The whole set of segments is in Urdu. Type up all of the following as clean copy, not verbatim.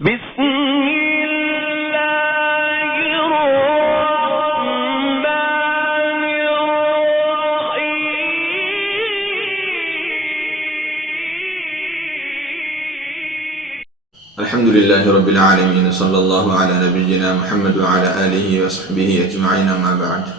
بسم اللہ الرحمن الرحیم الحمد للہ رب العالمین صلی اللہ علی نبینا محمد وعلى آلہ وصحبہ اجمعین اما بعد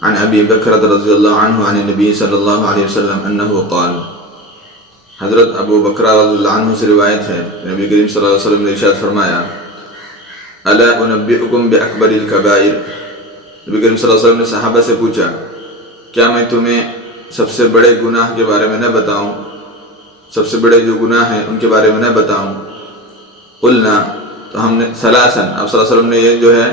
عن ابی بکر رضی اللہ عنہ عن النبی صلی اللہ علیہ وسلم انہ قال حضرت ابو بکر رضی اللہ عنہ سے روایت ہے نبی کریم صلی اللہ علیہ وسلم نے ارشاد فرمایا الا انبئکم باکبر الکبائر نبی کریم صلی اللہ علیہ وسلم نے صحابہ سے پوچھا کیا میں تمہیں سب سے بڑے گناہ کے بارے میں نہ بتاؤں سب سے بڑے جو گناہ ہیں ان کے بارے میں نہ بتاؤں قلنا تو ہم نے ثلاثا آپ صلی اللہ علیہ وسلم نے یہ جو ہے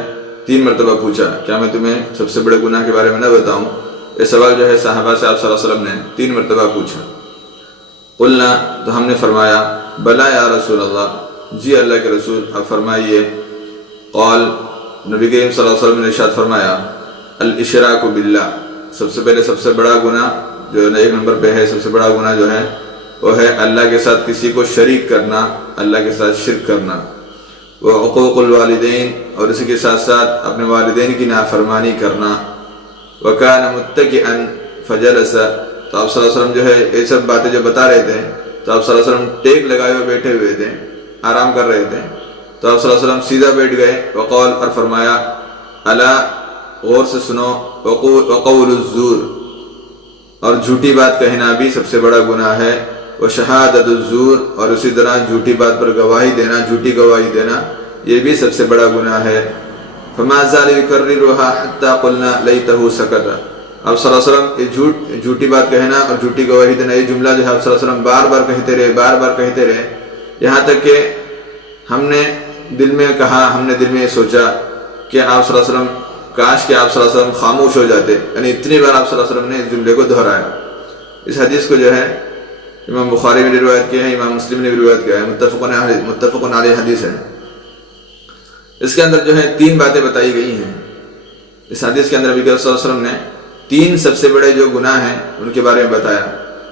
3 مرتبہ پوچھا کیا میں تمہیں سب سے بڑے گناہ کے بارے میں نہ بتاؤں یہ سوال جو ہے صحابہ سے آپ صلی اللہ علیہ وسلم نے 3 مرتبہ پوچھا قلنا تو ہم نے فرمایا بلا یا رسول اللہ جی اللہ کے رسول اب فرمائیے قال نبی کریم صلی اللہ علیہ وسلم نے ارشاد فرمایا الاشراک باللہ سب سے پہلے سب سے بڑا گناہ جو 1 نمبر پہ ہے سب سے بڑا گناہ جو ہے وہ ہے اللہ کے ساتھ کسی کو شریک کرنا اللہ کے ساتھ شرک کرنا وہ عقوق الوالدین اور اسی کے ساتھ ساتھ اپنے والدین کی نافرمانی کرنا وکان متکئا فجلس تو آپ صلی اللہ علیہ وسلم جو ہے یہ سب باتیں جو بتا رہے تھے تو آپ صلی اللہ علیہ وسلم ٹیک لگائے ہوئے بیٹھے ہوئے تھے آرام کر رہے تھے تو آپ صلی اللہ علیہ وسلم سیدھا بیٹھ گئے وقول اور فرمایا الا غور سے سنو وقول الزور اور جھوٹی بات کہنا بھی سب سے بڑا گناہ ہے وشہادت الزور اور اسی طرح جھوٹی بات پر گواہی دینا جھوٹی گواہی دینا یہ بھی سب سے بڑا گناہ ہے فما زال یکررها حتى قلنا لیتہ سکت آپ صلی اللہ علیہ وسلم یہ جھوٹی بات کہنا اور جھوٹی گواہی دینا یہ جملہ جو ہے آپ صلی اللہ علیہ وسلم بار بار کہتے رہے یہاں تک کہ ہم نے دل میں کہا ہم نے دل میں یہ سوچا کہ آپ صلی اللہ علیہ وسلم کاش کہ آپ صلی اللہ علیہ وسلم خاموش ہو جاتے یعنی اتنی بار آپ صلی اللہ علیہ وسلم نے اس جملے کو دہرایا اس حدیث کو جو ہے امام بخاری نے روایت کیا ہے امام مسلم نے بھی روایت کیا ہے متفق علیہ حدیث ہے اس کے اندر جو ہے 3 باتیں بتائی گئی ہیں اس حدیث کے اندر نبی صلی اللہ علیہ وسلم نے 3 سب سے بڑے جو گناہ ہیں ان کے بارے میں بتایا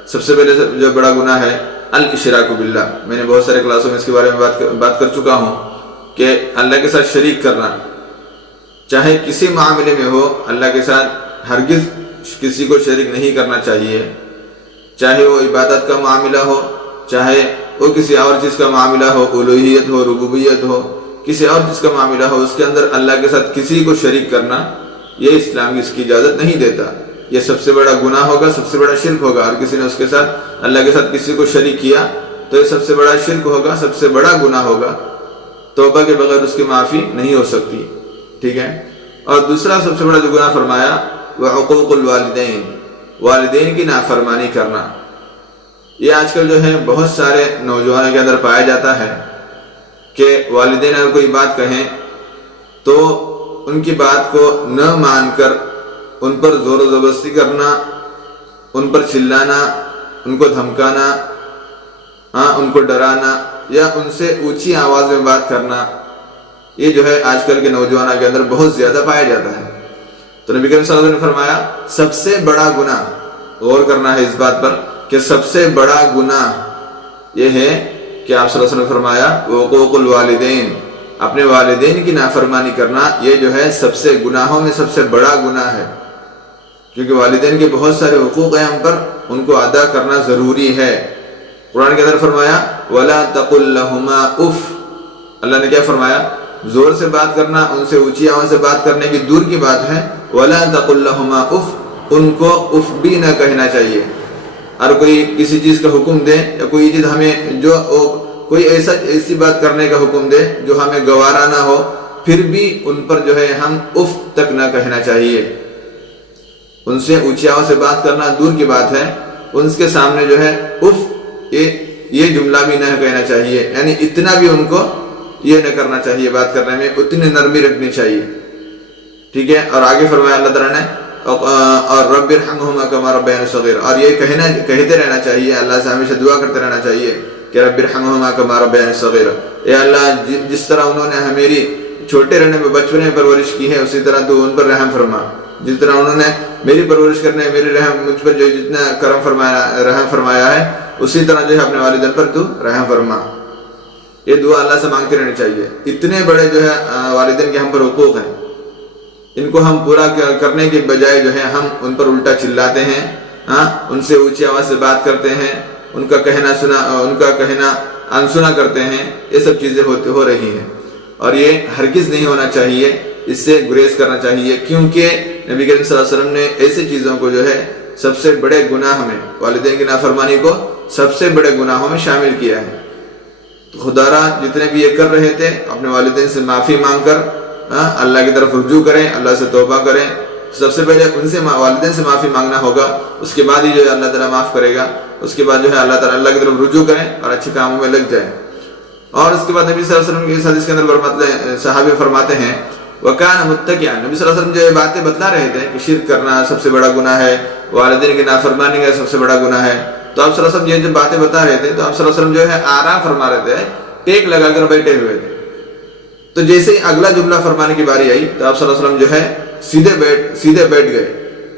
سب سے پہلے جو بڑا گناہ ہے الاشراک باللہ میں نے بہت سارے کلاسوں میں اس کے بارے میں بات کر چکا ہوں کہ اللہ کے ساتھ شریک کرنا چاہے کسی معاملے میں ہو اللہ کے ساتھ ہرگز کسی کو شریک نہیں کرنا چاہیے چاہے وہ عبادت کا معاملہ ہو چاہے وہ کسی اور چیز کا معاملہ ہو الوہیت ہو ربوبیت ہو کسی اور چیز کا معاملہ ہو اس کے اندر اللہ کے ساتھ کسی کو شریک کرنا یہ اسلام اس کی اجازت نہیں دیتا یہ سب سے بڑا گناہ ہوگا سب سے بڑا شرک ہوگا اور کسی نے اس کے ساتھ اللہ کے ساتھ کسی کو شریک کیا تو یہ سب سے بڑا شرک ہوگا سب سے بڑا گناہ ہوگا توبہ کے بغیر اس کی معافی نہیں ہو سکتی ٹھیک ہے اور دوسرا سب سے بڑا جو گناہ فرمایا وہ عقوق الوالدین والدین کی نافرمانی کرنا یہ آج کل جو ہے بہت سارے نوجوانوں کے اندر پایا جاتا ہے کہ والدین اگر کوئی بات کہیں تو ان کی بات کو نہ مان کر ان پر زور و زبردستی کرنا ان پر چلانا ان کو دھمکانا ان کو ڈرانا یا ان سے اونچی آواز میں بات کرنا یہ جو ہے آج کل کے نوجوانوں کے اندر بہت زیادہ پایا جاتا ہے تو نبی کریم صلی اللہ علیہ وسلم نے فرمایا سب سے بڑا گناہ غور کرنا ہے اس بات پر کہ سب سے بڑا گناہ یہ ہے کہ آپ صلی اللہ علیہ وسلم نے فرمایا وقوق الوالدین اپنے والدین کی نافرمانی کرنا یہ جو ہے سب سے گناہوں میں سب سے بڑا گناہ ہے کیونکہ والدین کے بہت سارے حقوق ہیں ہم پر ان کو ادا کرنا ضروری ہے قرآن کے اندر فرمایا وَلَا تَقُلْ لَهُمَا اُفْ اللہ نے کیا فرمایا زور سے بات کرنا ان سے اونچی آواز سے بات کرنے کی دور کی بات ہے وَلَا تَقُلْ لَهُمَا اُفْ ان کو اف بھی نہ کہنا چاہیے اور کوئی کسی چیز کا حکم دے یا کوئی چیز ہمیں جو کوئی ایسی بات کرنے کا حکم دے جو ہمیں گوارا نہ ہو پھر بھی ان پر جو ہے ہم اف تک نہ کہنا چاہیے ان سے اونچی آواز سے بات کرنا دور کی بات ہے ان کے سامنے جو ہے اف یہ جملہ بھی نہ کہنا چاہیے یعنی اتنا بھی ان کو یہ نہ کرنا چاہیے بات کرنے میں اتنی نرمی رکھنی چاہیے ٹھیک ہے اور آگے فرمایا اللہ تعالیٰ نے اور رب ارحمہما کما ربیانی صغیر اور یہ کہتے رہنا چاہیے اللہ سے ہمیشہ دعا کرتے رہنا چاہیے کہ رب ارحمہما کما ربیانی صغیر اے اللہ جس طرح انہوں نے میری چھوٹے رہنے میں بچپنے میں پرورش کی ہے اسی طرح تو ان پر رحم فرما جس طرح انہوں نے میری پرورش کرنے میری رحم مجھ پر جو جتنا رحم فرمایا ہے اسی طرح جو ہے اپنے والدین پر تو رحم فرما یہ دعا اللہ سے مانگتے رہنی چاہیے. اتنے بڑے جو ہے والدین کے ہم پر حقوق ہیں، ان کو ہم پورا کرنے کے بجائے جو ہے ہم ان پر الٹا چلاتے ہیں، ان سے اونچی آواز سے بات کرتے ہیں، ان کا کہنا انسنا کرتے ہیں. یہ سب چیزیں ہو رہی ہیں اور یہ ہرگز نہیں ہونا چاہیے. اس سے گریز کرنا چاہیے، کیونکہ نبی کریم صلی اللہ علیہ وسلم نے ایسی چیزوں کو جو ہے سب سے بڑے گناہ میں، والدین کی نافرمانی کو سب سے بڑے گناہوں میں شامل کیا ہے. تو خدا را جتنے بھی یہ کر رہے تھے اپنے والدین سے معافی مانگ کر اللہ کی طرف رجوع کریں، اللہ سے توبہ کریں. سب سے پہلے ان سے والدین سے معافی مانگنا ہوگا، اس کے بعد ہی جو ہے اللہ تعالیٰ معاف کرے گا. اس کے بعد جو ہے اللہ کی طرف رجوع کریں اور اچھے کاموں میں لگ جائیں. اور اس کے بعد نبی صلی اللہ علیہ وسلم کی اس حدیث کے اندر صحابی فرماتے ہیں وَكَانَ مُتَّكِئًا، نبی صلی اللہ علیہ وسلم جو یہ باتیں بتلا رہے تھے کہ شرک کرنا سب سے بڑا گناہ ہے، والدین کی نافرمانی کا سب سے بڑا گناہ ہے، تو آپ صلی اللہ علیہ وسلم یہ جو باتیں بتا رہے تھے تو آپ صلی اللہ علیہ وسلم جو ہے آرام فرما رہے تھے، ٹیک لگا کر بیٹھے ہوئے تھے. تو جیسے ہی اگلا جملہ فرمانے کی باری آئی تو آپ صلی اللہ علیہ وسلم جو ہے سیدھے بیٹھ گئے.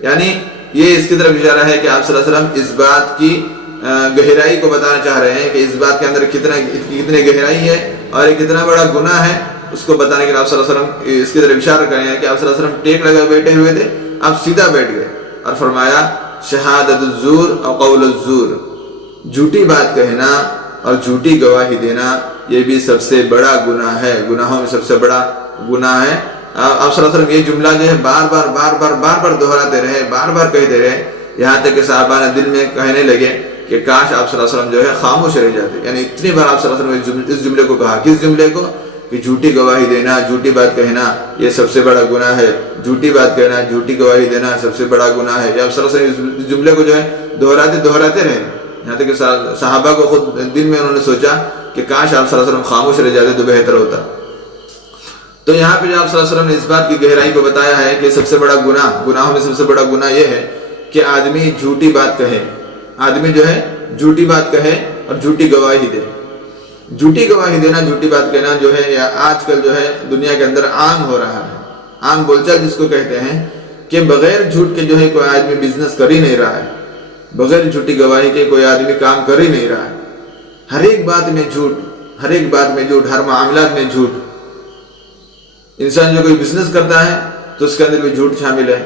یعنی یہ اس کی طرف اشارہ ہے کہ آپ صلی اللہ علیہ وسلم اس بات کی گہرائی کو بتانا چاہ رہے ہیں کہ اس بات کے اندر کتنی گہرائی ہے اور یہ کتنا بڑا گناہ ہے. اس کو بتانے کے لیے آپ صلی اللہ علیہ وسلم اس کی طرف اشارہ کریں کہ آپ صلی اللہ علیہ وسلم ٹیک لگا بیٹھے ہوئے تھے، آپ سیدھا بیٹھ گئے اور فرمایا شہادت الزور اور قول الزور، جھوٹی بات کہنا اور جھوٹی گواہی دینا یہ بھی سب سے بڑا گناہ ہے، گناہوں میں سب سے بڑا گناہ ہے. آپ صلی اللہ علیہ وسلم یہ جملہ جو ہے بار بار دہراتے رہے، بار بار کہتے رہے، یہاں تک کہ صحابہ نے دل میں کہنے لگے کہ کاش آپ صلی اللہ علیہ وسلم جو ہے خاموش رہ جاتے. یعنی اتنی بار آپ صلی اللہ علیہ وسلم اس جملے کو کہا. کس جملے کو؟ کہ جھوٹی گواہی دینا، جھوٹی بات کہنا یہ سب سے بڑا گناہ ہے. جھوٹی بات کہنا، جھوٹی گواہی دینا سب سے بڑا گناہ ہے. آپ صلی اللہ علیہ وسلم اس جملے کو جو ہے دہراتے رہے، یہاں تک کہ صحابہ کو خود دل میں انہوں نے سوچا کہ کاش آپ صلی اللہ علیہ وسلم خاموش رہ جاتے تو بہتر ہوتا. تو یہاں پہ جو آپ صلی اللہ علیہ وسلم نے اس بات کی گہرائی کو بتایا ہے کہ سب سے بڑا گناہوں میں سب سے بڑا گناہ یہ ہے کہ آدمی جھوٹی بات کہے، آدمی جو ہے جھوٹی بات کہے اور جھوٹی گواہی دے. جھوٹی گواہی دینا، جھوٹی بات کہنا جو ہے یا آج کل جو ہے دنیا کے اندر عام ہو رہا ہے. عام بول چال جس کو کہتے ہیں کہ بغیر جھوٹ کے جو ہے کوئی آدمی بزنس کر ہی نہیں رہا ہے، بغیر جھوٹی گواہی کے کوئی آدمی کام کر ہی نہیں رہا ہے. ہر ایک بات میں جھوٹ، ہر ایک بات میں جھوٹ، ہر معاملات میں جھوٹ. انسان جو کوئی بزنس کرتا ہے تو اس کے اندر بھی جھوٹ شامل ہے.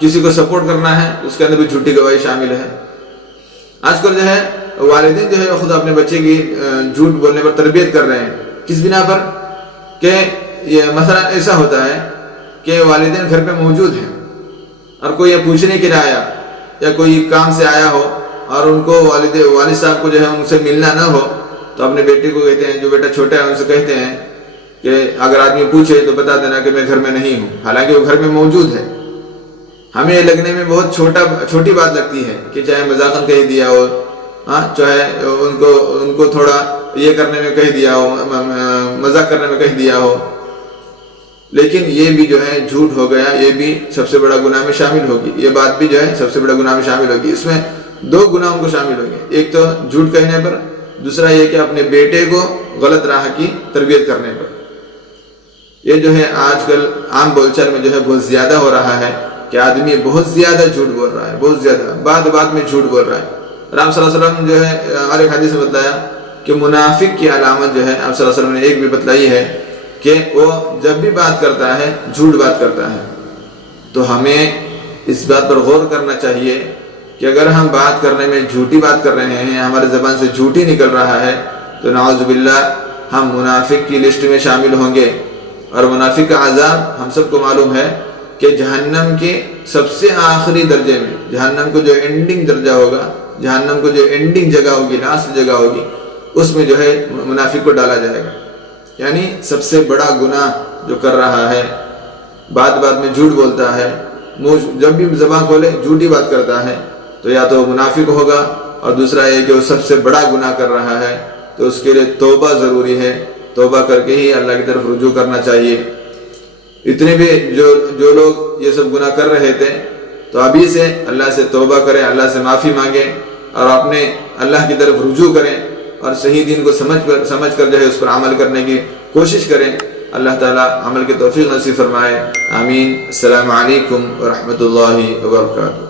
کسی کو سپورٹ کرنا ہے تو اس کے اندر بھی جھوٹی گواہی شامل ہے. آج کل جو ہے والدین جو ہے خود اپنے بچے کی جھوٹ بولنے پر تربیت کر رہے ہیں. کس بنا پر؟ کہ یہ مثلا ایسا ہوتا ہے کہ والدین گھر پہ موجود ہیں اور کوئی یہ پوچھنے کے لیے آیا یا کوئی کام سے آیا ہو اور ان کو والد صاحب کو جو ہے ان سے ملنا نہ ہو تو اپنے بیٹے کو کہتے ہیں، جو بیٹا چھوٹا ہے ان سے کہتے ہیں کہ اگر آدمی پوچھے تو بتا دینا کہ میں گھر میں نہیں ہوں، حالانکہ وہ گھر میں موجود ہے. ہمیں یہ لگنے میں بہت چھوٹی بات لگتی ہے کہ چاہے مذاقاً کہہ دیا ہو، چاہے ان کو تھوڑا یہ کرنے میں کہہ دیا ہو، مذاق کرنے میں کہہ دیا ہو، لیکن یہ بھی جو ہے جھوٹ ہو گیا. یہ بھی سب سے بڑا گناہ میں شامل ہوگی. یہ بات بھی جو ہے سب سے بڑا گناہ میں شامل ہوگی. اس میں دو گناہوں کو شامل ہوگی، ایک تو جھوٹ کہنے پر، دوسرا یہ کہ اپنے بیٹے کو غلط راہ کی تربیت کرنے پر. یہ جو ہے آج کل عام بول چال میں جو ہے بہت زیادہ ہو رہا ہے کہ آدمی بہت زیادہ جھوٹ بول رہا ہے، بہت زیادہ بات میں جھوٹ بول رہا ہے. اور آپ صلی اللہ علیہ وسلم جو ہے ہمارے حدیث میں بتلایا کہ منافق کی علامت جو ہے آپ صلی اللہ علیہ وسلم نے ایک بھی بتلائی ہے کہ وہ جب بھی بات کرتا ہے جھوٹ بات کرتا ہے. تو ہمیں اس بات پر غور کرنا چاہیے کہ اگر ہم بات کرنے میں جھوٹی بات کر رہے ہیں، ہمارے زبان سے جھوٹ ہی نکل رہا ہے، تو نعوذ باللہ ہم منافق کی لسٹ میں شامل ہوں گے. اور منافق کا عذاب ہم سب کو معلوم ہے کہ جہنم کے سب سے آخری درجے میں، جہنم کو جو اینڈنگ درجہ ہوگا، جہنم کو جو اینڈنگ جگہ ہوگی، لاسٹ جگہ ہوگی، اس میں جو ہے منافق کو ڈالا جائے گا. یعنی سب سے بڑا گناہ جو کر رہا ہے، بات میں جھوٹ بولتا ہے، جب بھی زبان کھولے جھوٹی بات کرتا ہے، تو یا تو منافق ہوگا، اور دوسرا یہ کہ وہ سب سے بڑا گناہ کر رہا ہے. تو اس کے لیے توبہ ضروری ہے. توبہ کر کے ہی اللہ کی طرف رجوع کرنا چاہیے. اتنے بھی جو لوگ یہ سب گناہ کر رہے تھے تو ابھی سے اللہ سے توبہ کریں، اللہ سے معافی مانگیں اور اپنے اللہ کی طرف رجوع کریں اور صحیح دین کو سمجھ کر جو ہے اس پر عمل کرنے کی کوشش کریں. اللہ تعالیٰ عمل کی توفیق نصیب فرمائے. آمین. السلام علیکم ورحمۃ اللہ وبرکاتہ.